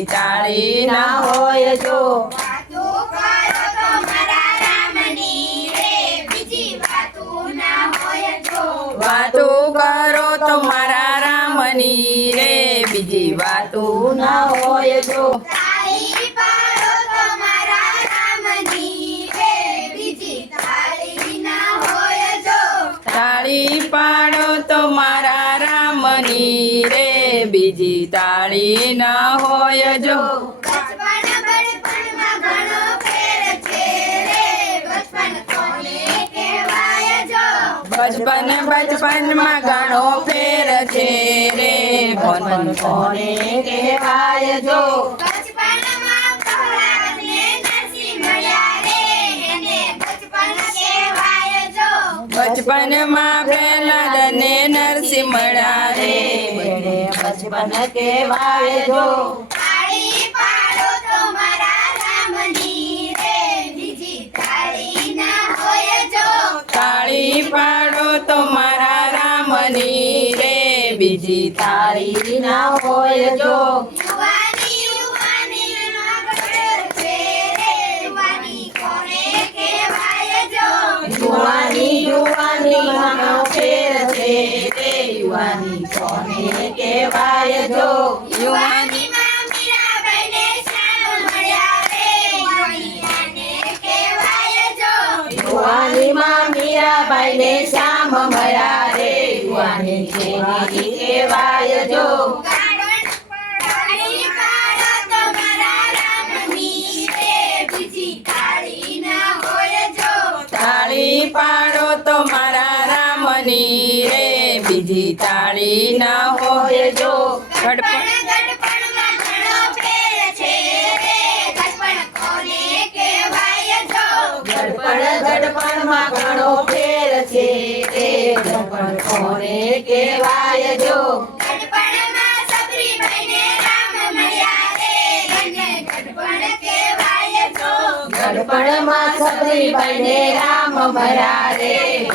બીજી તાળી ના હોય જો વાતું કરો તો મારા રામની રે બીજી વાતું ના હોય જો તાળી પાડો તો મારા રામની રે બીજી તાળી ના હોય જો તાળી પાડો તો મારા રામની રે બીજી તાળી ના હોય જો બચપનમાં ઘણો ફેર છે રે બચપન કોને કહેવાય જો બચપનમાં ઘણો ફેર છે રે બચપન કોને કહેવાય જો બચપનમાં પ્રહલાદને નરસિંહ મળ્યા રે એને બચપન કહેવાય જો બચપનમાં પ્રહલાદને નરસિંહ મળ્યા રે એને બચપન કહેવાય જો તાળી પાડો તો મારા રામની રે બીજી તાળી ના હોય જો તાળી પાડો તો મારા રામની રે બીજી તાળી ના હોય જો યુવાની યુવાનીમાં ઘડો છે રે યુવાની કોને કહેવાય જો યુવાનીમાં ફેર છે રે યુવાની કોને કહેવાય જો યુવાનીમાં મીરાબાઈને શ્યામ મળ્યા રે યુવાનીને કહેવાય જો યુવાનીમાં મીરાબાઈને શ્યામ મળ્યા રે યુવાની કહેવાય જો તાળી પાડો તો મારા રામની રે બીજી તાળી ના હોય જો તાળી પાડો તો મારા રામની રે બીજી તાળી ના હોય જો ગડપણમાં ઘણો ફેર છે રે ગડપણ કોને કહેવાય જો ગડપણમાં ઘણો ફેર છે રે ગડપણ કોને કહેવાય જો ગડપણમાં સબરીબાઈને રામ મળ્યા રે એને ગડપણ કહેવાય જો ગડપણમાં સબરીબાઈને રામ મળ્યા રે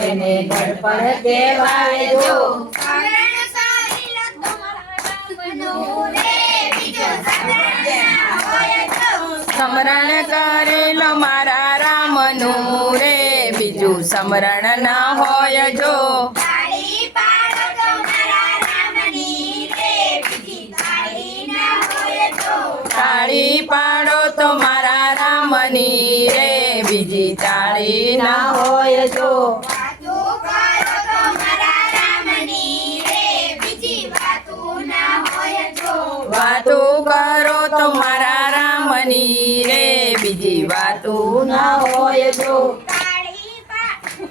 એને ગડપણ કહેવાય જો સ્મરણ સારીલો તમારા રામનું રે બીજો સ્મરણ ના હોય જો સ્મરણ કરેલો મારા રામનું રે બીજું સ્મરણ ના હોય જો તાળી પાડો તો મારા રામની રે બીજી તાળી ના હોય જો તાળી પાડો તો મારા રામની રે બીજી તાળી ના હોય જો વાતું કરો તો મારા રામની રે બીજી વાતું ના હોય જો વાતું કરો તો મારા રામની રે બીજી વાતું ના હોય જો તાળી પાડો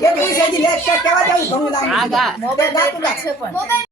કે બીજી લે કે કેવા જાવ ઘણું લાગે આગા મોબાઈલ છે પણ મોબાઈલ